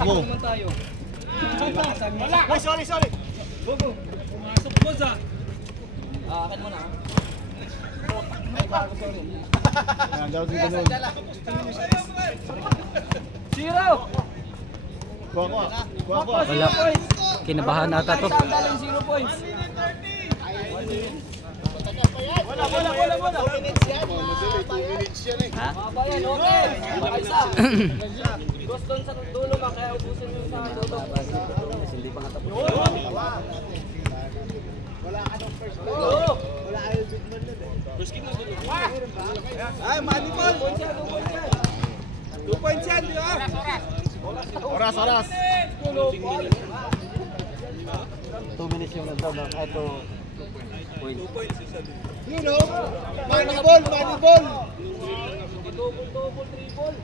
Takbo. Wala! Ay, sorry! Go! Pumasok mo sa... Akin mo na. Ay, bago, sorry. Yan, daw dito nun. Zero! Kuha ko. Wala. Kinabahan ata to. Sandaling 0 points. Wala! 2 minutes yan. 2 minutes yan eh. Maba yan, okay. Isa. Gusto sa dulo ba, kaya ubusin nyo sa dulo. Hindi pa nga tapos. Wala ka ng first goal. Wala ka yung big man nun eh. First game na dulo. Ay, money ball! 2 points yan, di ba? Oras. 2 minutes yung nagdaw na ito. You know? Money ball! Double, triple.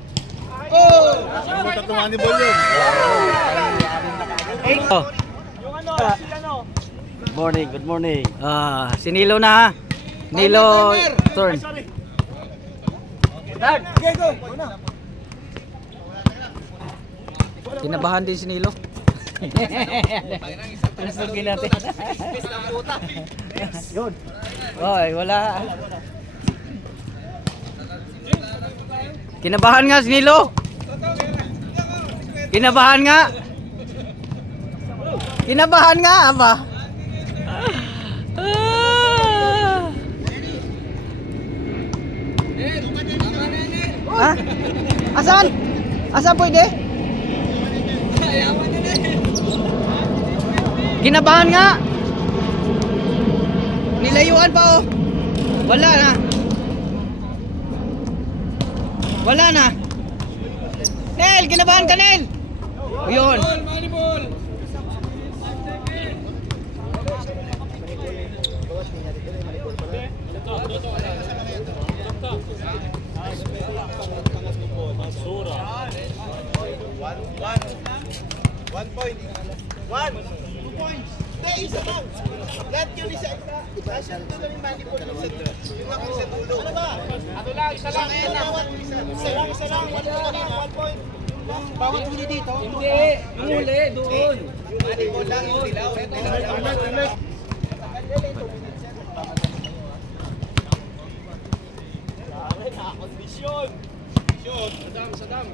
Oh! Tatlong anibol yun. Oh. Good morning. Si Nilo na ha. Nilo turn. Start! Okay, go! Kinabahan din si Nilo. Pasukin natin. Good. Oy, wala. Kinabahan nga si Nilo. Kinabahan nga, aba. Ha? Asan pwede? Kinabahan nga. Nilayuan pa oh. Wala na. Nel, kinabahan ka Nel. Yun. Money ball! One point. 2 points. Hindi, isa lang. Lahat yun isa. Kasi yung dulo yung money ball. Yung ako sa dulo. Ano ba? Ano lang, isa lang. Isa lang. 1 point. Bawat huli dito. Hindi! Yung huli, doon! Money ball lang yung dilaw. Kondisyon. Sadam!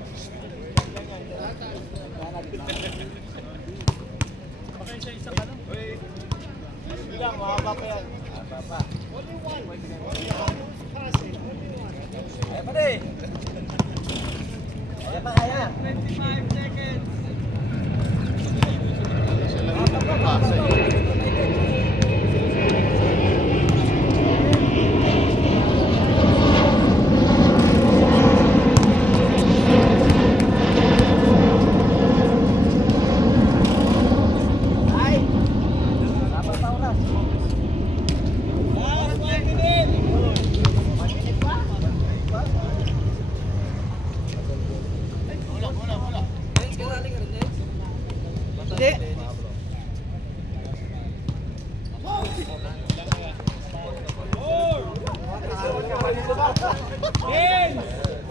Baka siya isa ka lang. Bilang, mahaba pa yan. Ay, pare. Kaya. 25 seconds!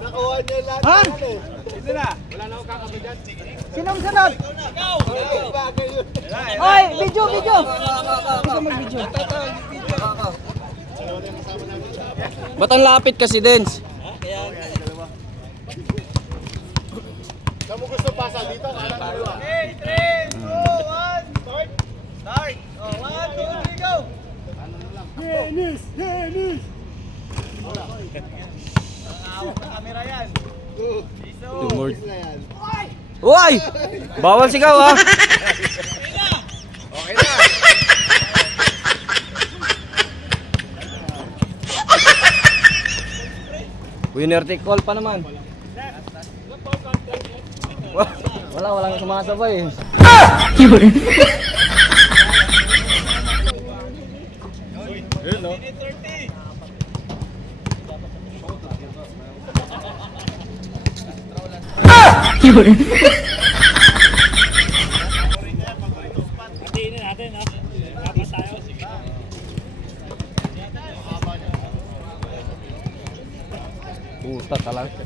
Nakuha niya lahat. Ha? Ito na. Wala na ako kakabi dyan. Sinong sunod? Ikaw! Bagay yun. Oy, video. Video mag-video. Ba't ang lapit kasi Dens? Saan mo gusto pasa dito? Kanan dalawa. 3, 2, 1, start! 1, 2, 3, go! Dennis! Hawak na camera yan. Tumor. Uy! Bawal sigaw ha. Okay na! Winner take all pa naman. Walang sumasabay. Yun, no? Puta talaga.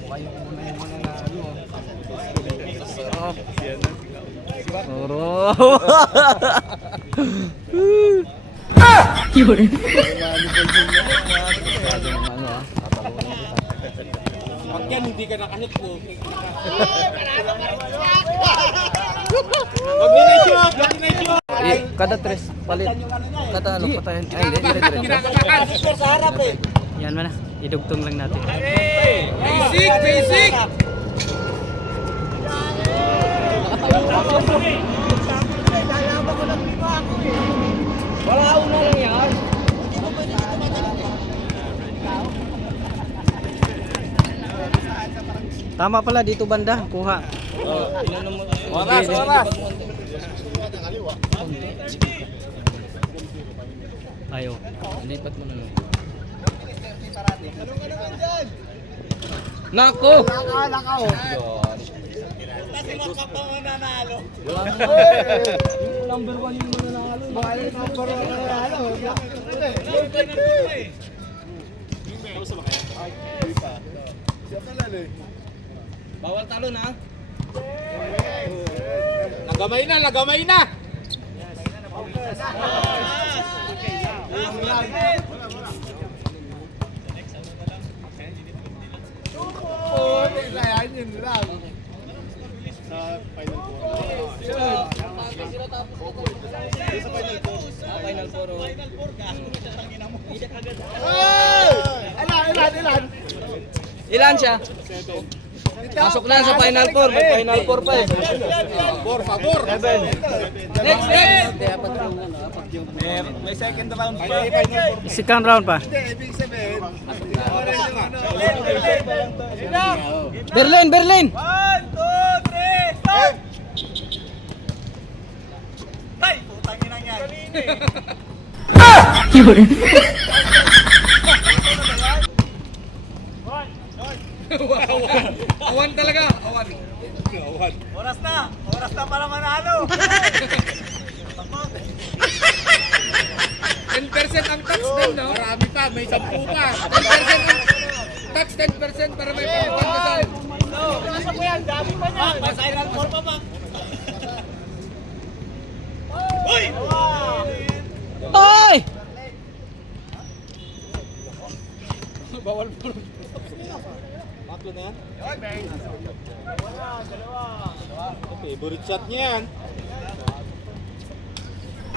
Mukha yung una yung mga ano. Oo. Oro. Yun. Pag yan, hindi ka nakahit mo. Wag din na shoot! Wag din na shoot! Kada tres palit. Kada ano patayan. Ay, hindi dire. Kinakabakan! Sa harap eh. Yan man na. Idugtong lang natin. Basic! Basic! Wala una lang yan. Tama pala dito banda, kuha. Oras! Oras! Ayo. Lipat mo na lang. Nako. Kasi makapang nanalo. Number 1 yung mananalo. Number 1 nanalo. Bawal talo na. Nagamay na! Nagamay na! Ilan siya? Pasok na sa Final Four. May Final Four pa eh. Favor! Favor! Next, next! May second round pa. Second round pa. Ibig sabihin, Berlin, Berlin! 1, 2, 3, start! Tay, putang ina yan. Awan talaga! Awan! Awan! Oras na para manalo. 10% ang tax din, no? Marami pa, may 10 pa. 10% ang tax, 10% para may pangpangkasal. Nasa po yan, dami pa niyan. Final four pa, Mac. Uy! Oy! Bawal po. Matlo na yan? Favorite shot niya yan.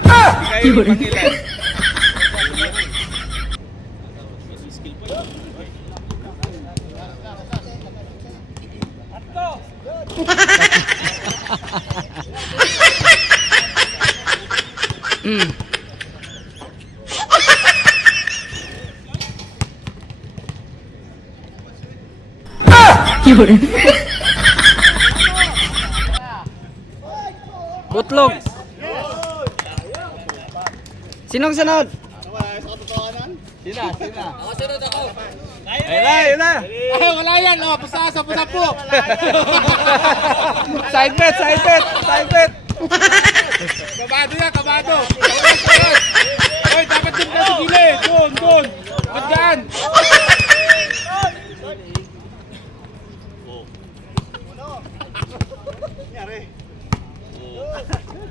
Kayo yung pangilan. Butlog. Sinong sunod? Sina? Ako sunod ako. Ayun na! Ay, wala yan! Oh, pusa po! Side bet! Kabado yan, kabado! Oy, dapat dun ka sa gilid! Doon! Ba't dyan?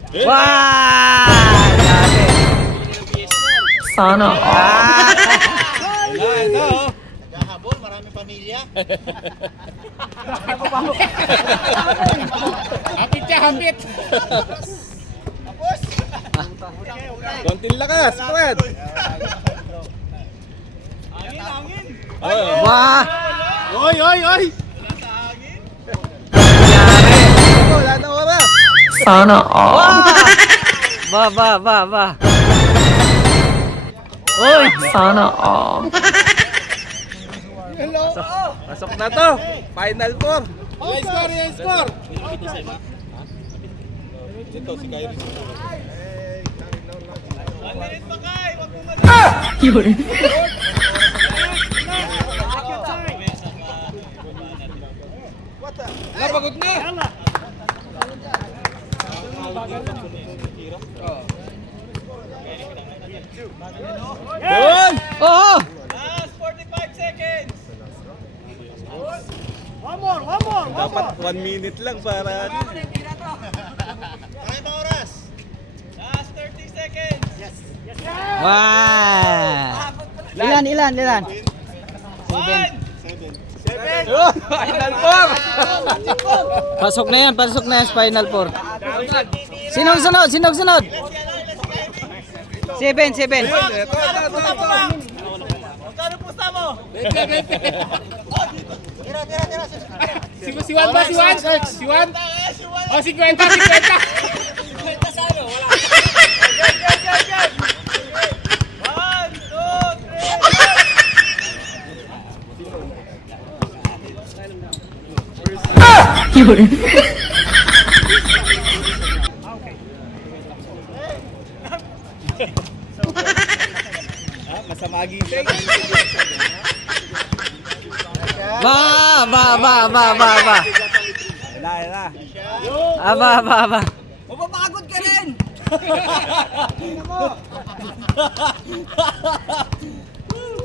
Wow! Sana Ito! Habol, maraming pamilya. Hapit siya, hapit! Konting lakas, Fred! Hangin. Wah! Oy! Wala na oras! Sana all. Ba. Oy! Sana all. Pasok na to! Final four! Yung score! Ito, si Kyrie. 1 minute pa, Kai. Wag mo madali. Napagod na! Yun! Oo! Last 45 seconds. Dapat 1 minute lang para ano. Ay, mga oras. Last 30 seconds. Yes. Wow! Ilan? 1. Final four! Pasok na yan sa Final Four. Sinong sunod? 7. Magkano pusta mo? Si Juan ba? Si Juan? Oh, 50. Sa ano? Wala. Yan. 1, 2, 3. Masama gising. Ba. Wala. Aba. Mapapagod ka rin.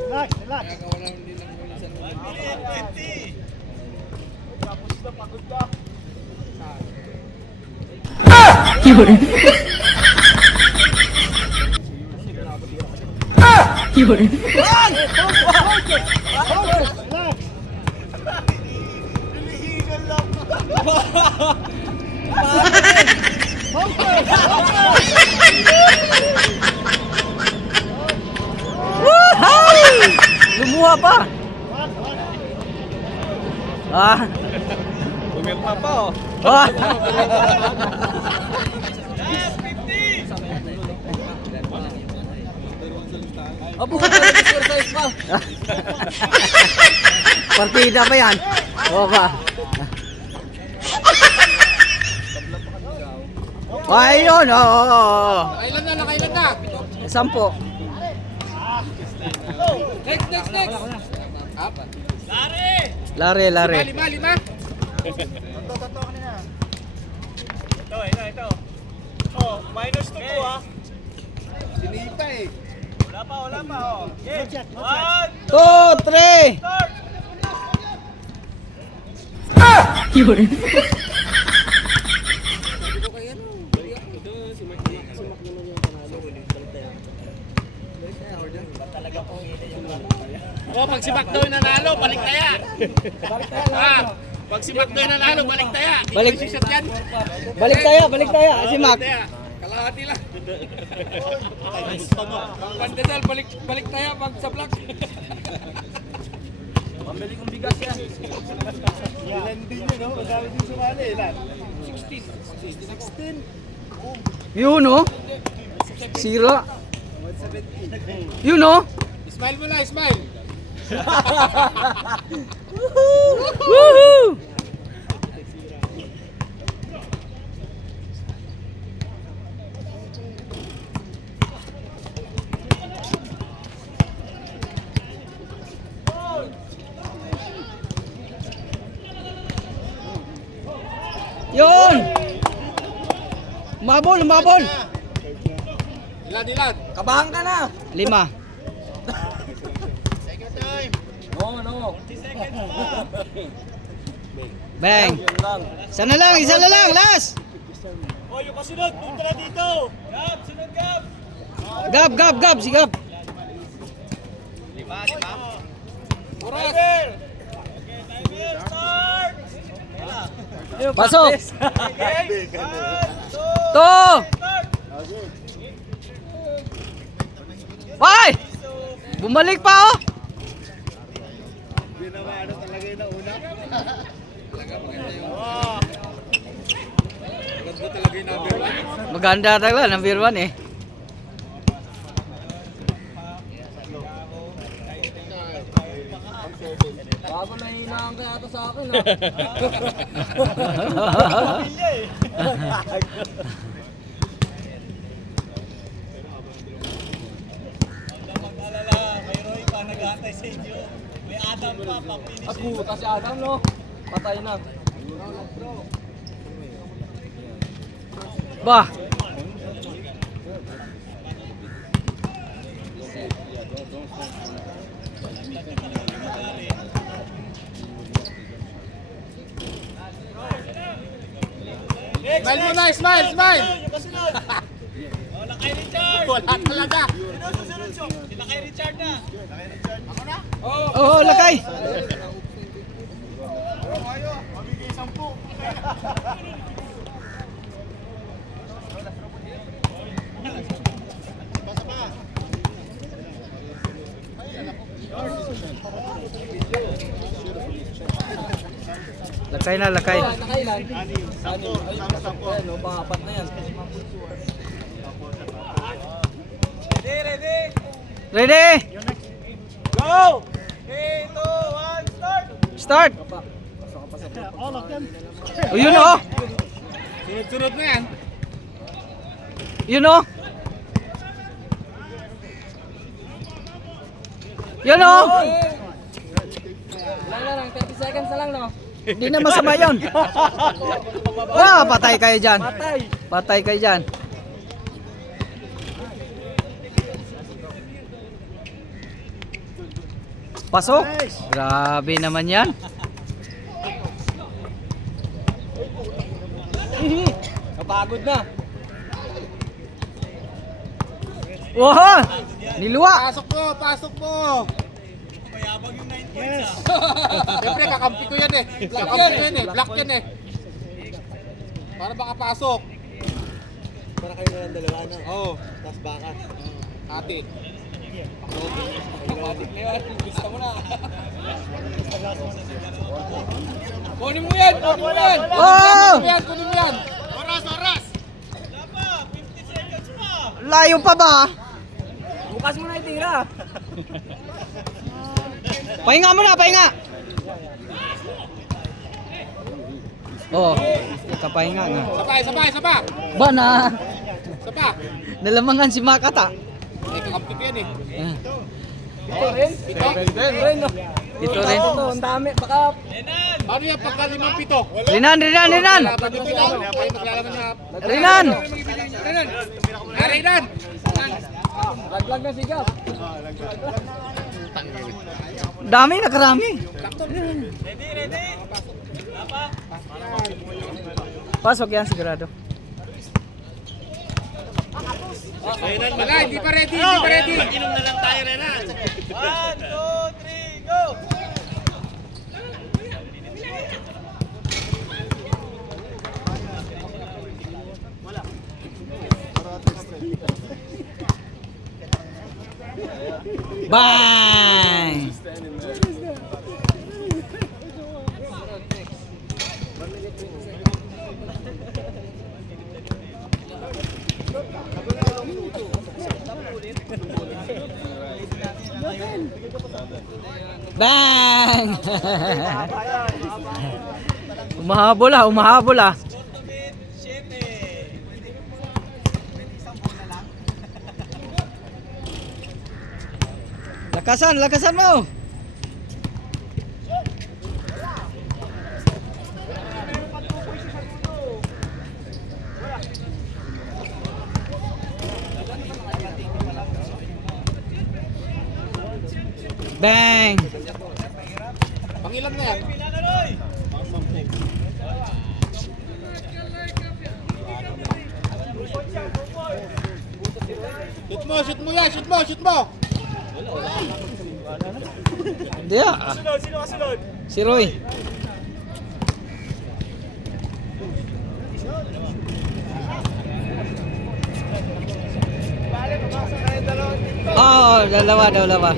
Relax. Lumuha pa. Pumirma pa oh. Ah. Apo, exercise pa. Partida pa yan. Oo ba? Ayun, oo. Nakailan na. 10. Next. Lare. 5. Ito. Oh, minus 2 po ha. Sinita eh. Wala pa oh. Okay. 1, 2, 3. start. Oh, pag si Macdo yung nanalo, balik taya. Pag si Macdo yung nanalo, balik taya. Balik. Shot yan. Balik tayo. Si Mac. Taya. Kalahati lang. Pandesal, balik taya pag sa block. Pambili kong bigas yan. Ilan din yun, no? Magkano din sumali, ilan? 16. Yun, oh. 0. Yun, oh. Smile mo na, smile. Woohoo! Yun! Mabol! Ilan. Kabahan ka na! 5. Second time. No. 40 seconds pa. Bang! Isa na lang, last! Oh, yung kasunod, punta na dito. Gab, sunod Gab. Gab, si Gab. 5. Timer. Okay, timer, start. Pasok! Okay. 1, 2, To! start. Ay! Bumalik pa, oh! Maganda talaga, number 1 eh. Bago nahinaan ka ata sa akin May Roy pa nag-aantay sa inyo. May Adam pa, pang-finish. Puta si Adam no. Patay na. Bah! Smile muna, smile, smile. Wala kay Richard. Wala talaga. Kita kay Richard na. Oo, lakay. Lakay na, lakay. Ano, pang-apat na yan. Ready? Go! 3, 2, 1, start! Start! Oh, yun oh! Sunod-sunod na yan. Yun oh! Yun oh! Lang, 30 seconds na lang no? Hindi na masama yun. Ah, patay kayo dyan. Patay kayo dyan. Pasok. Grabe naman yan. Napagod na. Wow! Niluwa. Pasok mo, pasok mo. Mayabang yung 9 points Siyempre, kakampi ko yan eh. Kakampi ko yan eh. Block yan eh. Para makapasok. Para kayo na lang dalawa na. Oo. Tapos bakas. Ate. Gusto mo na. Kunin mo yan! Kunin mo yan! Oh! Kunin mo yan! Oras, oras! Layo pa ba? Bukas mo na itira. Pahinga mo na, pahinga. Oh, kapahinga nga. Sabay, sabay, sabay! Ba na? Sabay! Nalamangan si Makata. Eh, kakampi ko yan eh. Ito rin? Pito? Ito rin. Ang dami, baka... Ano yan, pagka 5-7? Rinan, Rinan, Rinan! Naglalaman niya. Rinan! Rinan! Rinan! Laglag na sigaw. Dami, nakarami. Ready! Pasok yan sigurado. Wala, hindi pa ready, hindi pa ready. Inom na lang tayo, Renan. 1, 2, 3, go! Bang! Bang! Umahabol ah, umahabol ah. Lakasan, lakasan mo. Bang! Pangilan na yan. Shoot mo yan, shoot mo, shoot mo. Hindi ah. Sino kasunod? Si Roy. Oh, dalawa, dalawa.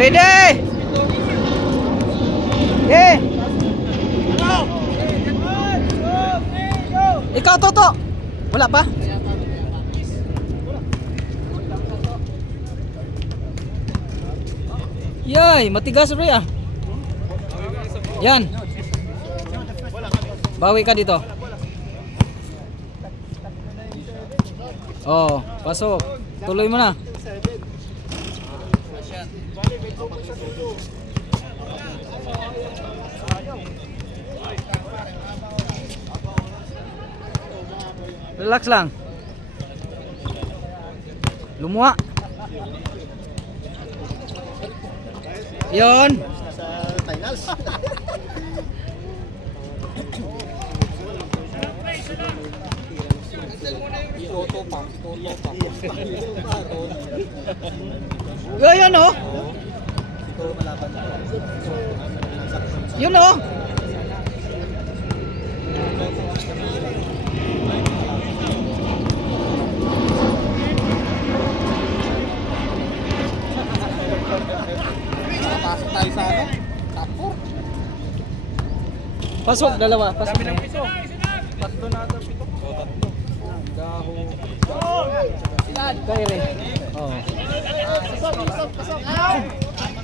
Ready? Eh. Ikaw, Toto. Wala pa? Yay, matigas Roy ah. Yan. Bawi ka dito. Oh, pasok. Tuloy mo na. Relax lang. Lumuha. Yon. Yan oh. Yun oh. Pasok tayo sa ano? Top 4. Pasok, dalawa. Pasok. Tatlo na ata pito. Kaya rin. Oh.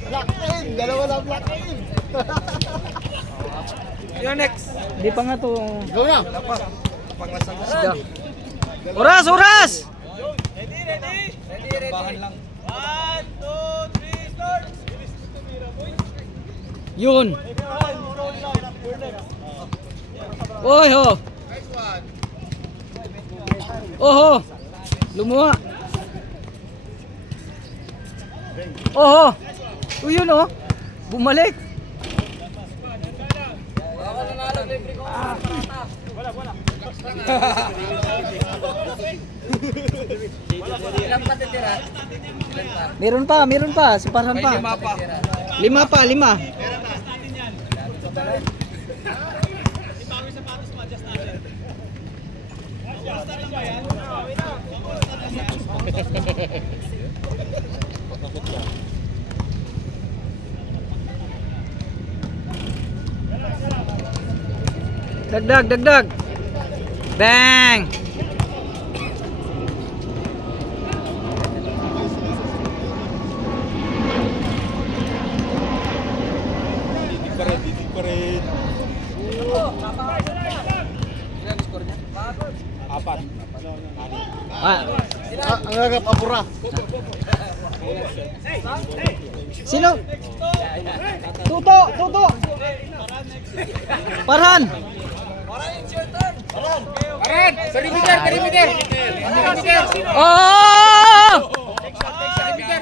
Black team! Dalawa na black team! Yung next. Di pa nga to. Go na! Siga. Oras, oras! Bahan lang. Yun. Oy ho. Oho. Lumuha. Oho. Yun oh. Bumalik. Meron pa, siparan pa. Lima pa. Lima. Dagdag. Bang! Didig pa rin. Ilan score niya? 4. Ah, Ang nagap apura. sino? Tuto. Parhan. Aran! Perimeter! Oh!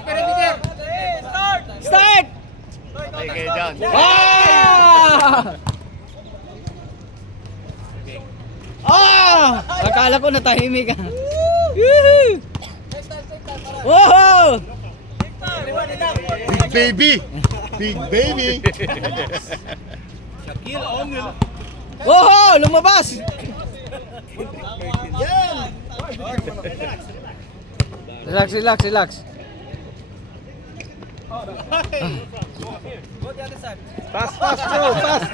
Perimeter! Start! Okay, dyan. Akala ko natahimik ka. Woohoo! Wow! Big baby. Big baby. Wow! Lumabas! Relax. Fast, bro. Fast.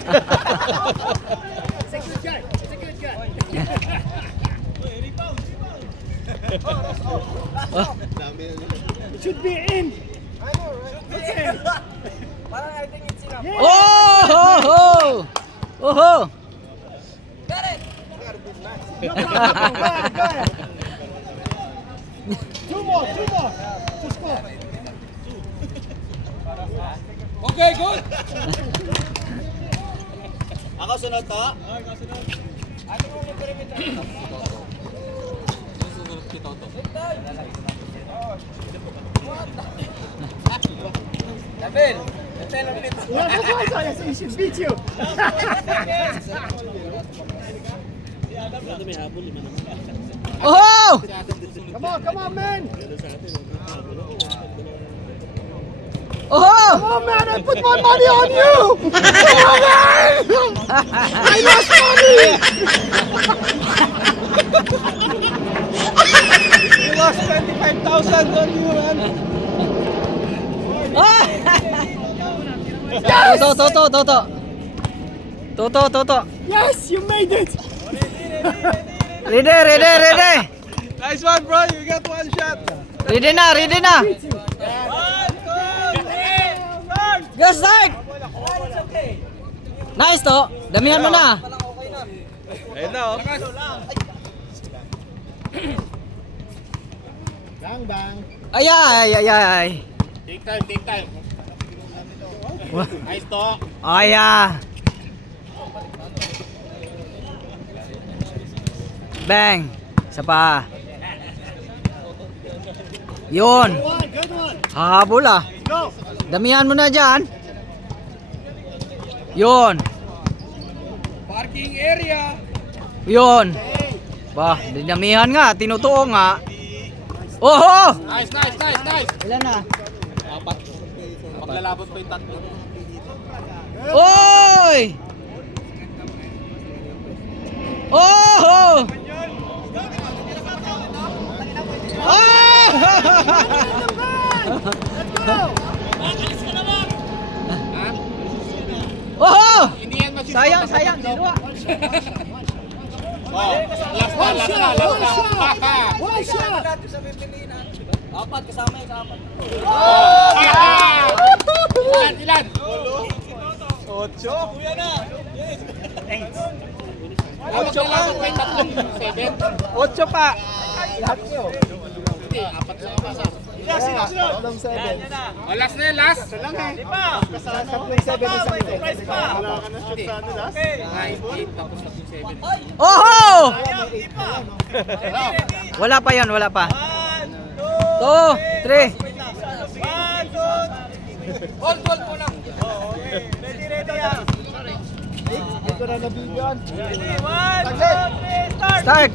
Oh! Oh! Okay, good! Ako sunod to? Oh! Come on, man! Oh! Oh, man, I put my money on you! Come on, man! I lost money! You lost 25,000 on you, man. Toto. Yes, you made it! Ready. Nice one, bro. You got one shot. Ready na. Go start! Nice to. Damihan mo na. Ayun na, oh. Bang, bang. Ay. Take time. Nice to. Bang. Isa pa. Yun. Good one. Hahabol ah. Go! Damihan mo na dyan. Yun. Parking area! Yun. Bah, dinamihan nga. Tinutuo nga. Oho! Nice, nice, nice, nice. Ilan na? Apat. Maglalaban pa yung tatlo. Oy! Oh! Oh! Hindi yan mag- Sayang, sayang, diluwa. Oh, last na, last na, last na. One shot! Apat, kasama yung apat. Ilan, ilan? Ocho. Kuya na. Ocho pa. May tatlong 7. 8 pa. Hindi, apat lang ang pasa. Tatlong 7. Oh, last na yan, last. Lang eh. Tatlong 7 isang ito. Wala ka na shoot sa ano last? 9, 8, tapos tatlong 7. Oho! Wala pa yan, wala pa. 2, 3. Hold mo lang. Hindi ko na nabigyan. Start!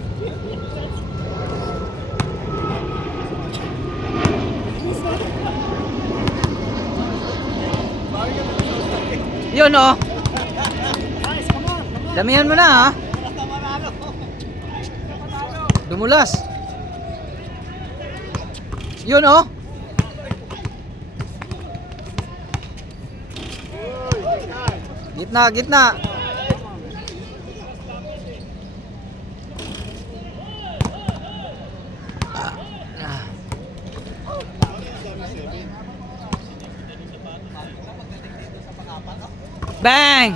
Yun oh. Damihan mo na ha. Dumulas. Yun oh. Gitna, gitna. Bang!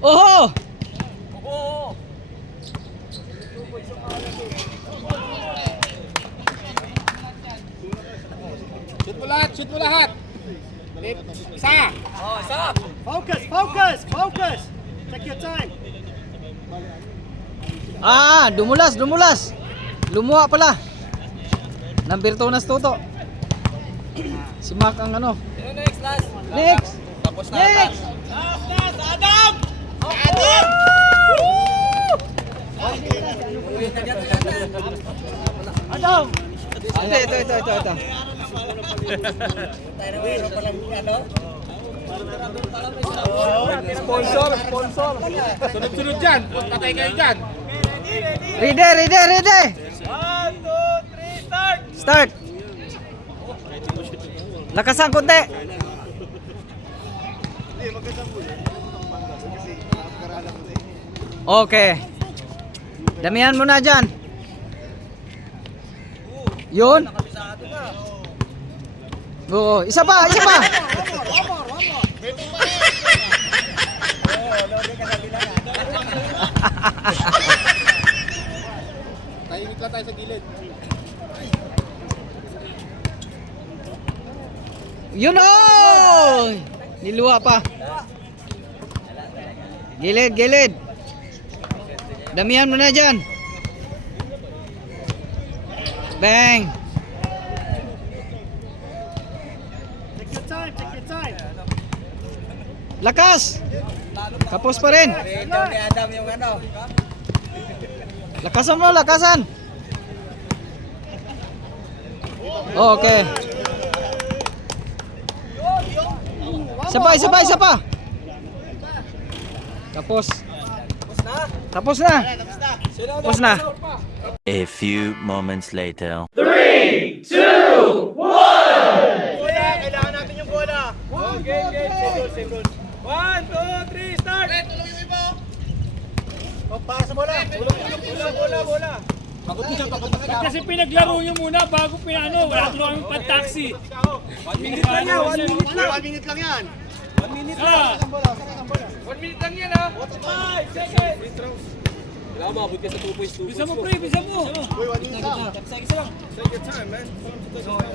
Oho! Shoot mo lahat, shoot mo lahat. Isa. Focus, focus, focus! Take your time. Ah, dumulas, dumulas. Lumuha pala. Number 2 na Toto. Si Mac ang ano. Next, last. Next. Tapos na. Next. Adam! Adam! Adam! Ito. Sponsor, sponsor. Sunod-sunod dyan. Patay kayo dyan. Ready, ready, ready. 1, 2, 3, start! Start. Lakasan konti. Okay. Damihan mo na dyan. Yun. Oo, isa pa, isa pa. Tahimik lang tayo sa gilid. Yun oh! Niluwa pa. Gilid, gilid. Damihan mo na dyan. Bang! Take your time, take your time. Lakas! Kapos pa rin. Ikaw ni Adam yung ano. Lakasan mo, lakasan. Okay. Isa pa, isa pa. Tapos. Tapos na. Tapos na. A few moments later. Bola, kailangan natin yung bola. Game. 1, 2, 3, start! Tulong yung iba. Para sa bola. Bola. Kasi pinaglaro nyo muna bago pinano, wala ko kami pan-taxi. 1 minute lang yan, 1 minute lang. 1 minute lang yan. 1 minute lang. 1 minute lang yan ha. 5 seconds. Bisa mo pre, bisa mo. Uy, 1 minute lang. Take your time, man.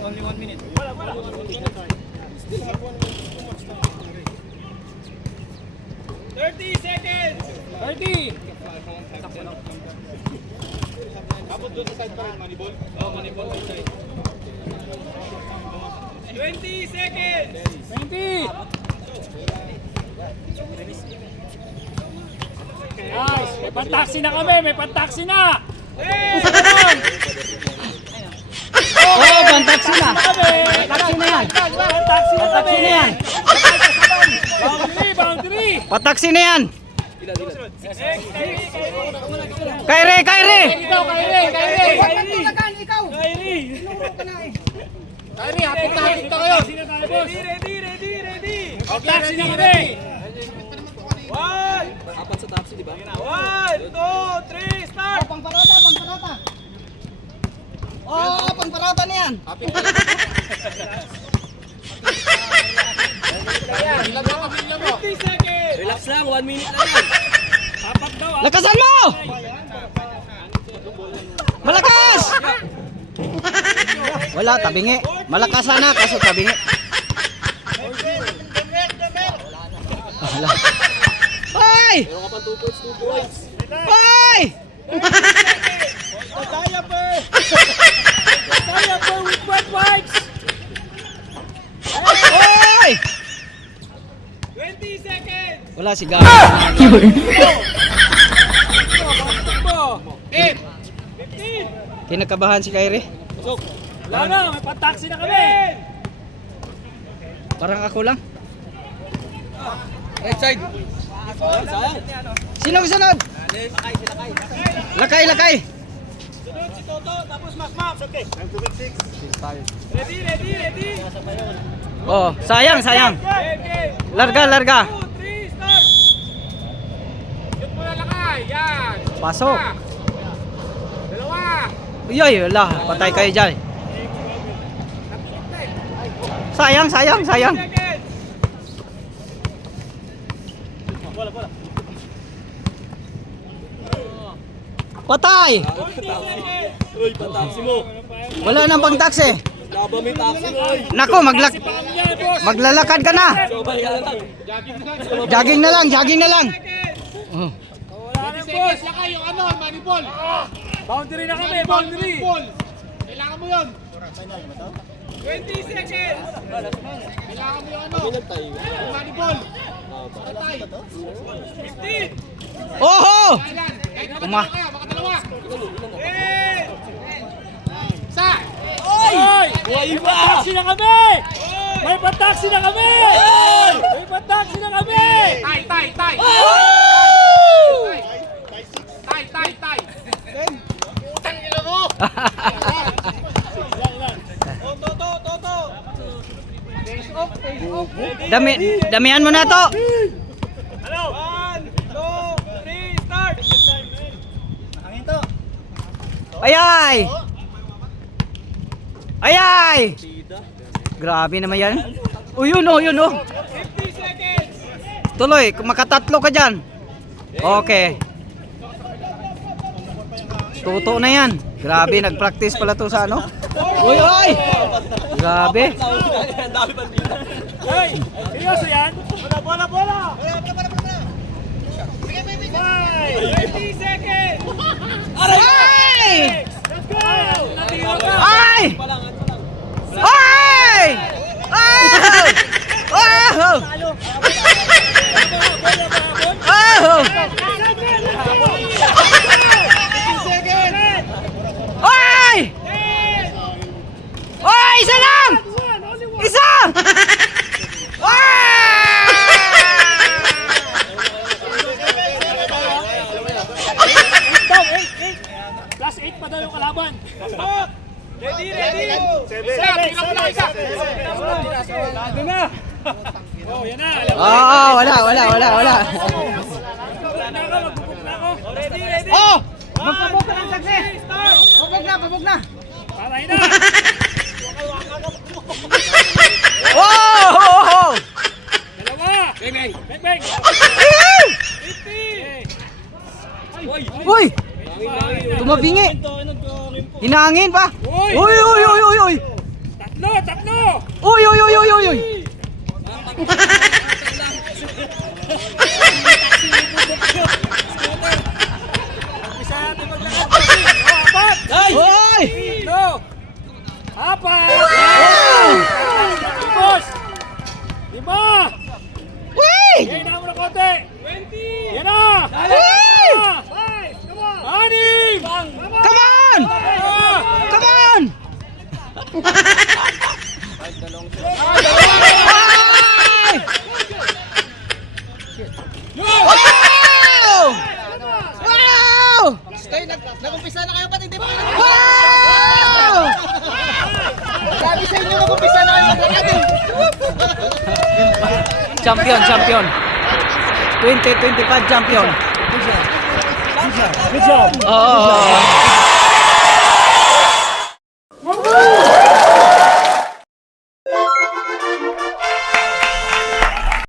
Only 1 minute. Wala. 30 seconds. 30. Tapos doon sa side pa rin, Moneyball. Oh, Moneyball side. 20 seconds. 20. Nice. May pantaksi na kami. May pantaksi na. Oh, bantaksi na. Kami. Bantaksi na yan. Pantaksi na kami. Bantaksi na yan. Boundary, boundary. Pataksi na yan. Kairi, Kairi. Ikaw, Kairi. Kyrie, hapit na kayo. Ready. Pantaksi na kami. Oh, pangparata na yan. Ilan na pamilya mo? Apat daw. Lakasan mo! Malakas! Wala, tabingi. Malakas sana, kaso tabingi. Wala. Hoy! Hoy! Diaper with wet wipes. Hoy! 20 seconds. Wala si Gabi. Kinakabahan si Kairi. Wala na. May pantaksi na kami. Parang ako lang. Right side. Sino ang sunod? Lakay, lakay. Ready. Oh, sayang, sayang. Larga, larga. Shoot mo na lakay. Yan. Pasok. Dalawa. Uy, wala. Patay kayo dyan. Sayang, sayang, sayang. Patay! Wala nang pang taxi. Nako, maglalakad ka na. Jogging na lang, jogging na lang. Oh. Wala na boss. Lakay yung ano, money ball. Boundary na kami. Boundary. Kailangan mo yun. 20 seconds. Kailangan mo yung ano. Yung money ball. Patay. 15. Oho! Kailan? Kahit Uma. makadalawa ka, makadalawa. Isa. Oy! May pantaksi na kami! May pantaksi na kami! May pantaksi na kami! Tay. Tay. Utang ilo mo. Damihan mo na to. Hello! 1, 2, 3, start! Ayay! Ayay! Grabe naman yan. Oh, yun oh, yun oh. 50 seconds! Tuloy, makatatlo ka dyan. Okay. Tuto na yan. Grabe, nag-practice pala to sa ano. Uy, uy! Grabe. Hey! Seryoso yan? Bola! 20 seconds! Ay! Let's go! Natira ka! Ay! Ay! Ay! Oh! Oh! Ay! Ay, isa lang! Isa! Plus 8 pa daw yung kalaban. Ready! Isa! Lado na! Oh, yan na! Wala. Magbubuk na ako! Ready! Oh! Magpabog ka ng saksi! Pabog na! Patay na! Oh! Dalawa! Bang! 50! Uy! Tumabingi! Hinangin pa! Uy! Tatlo! Uy! Isa natin maglakad kasi! Apat! Uy! No! Apat! Oh! Boss! 5! Champion, champion. 2025 champion. Good job. Oo.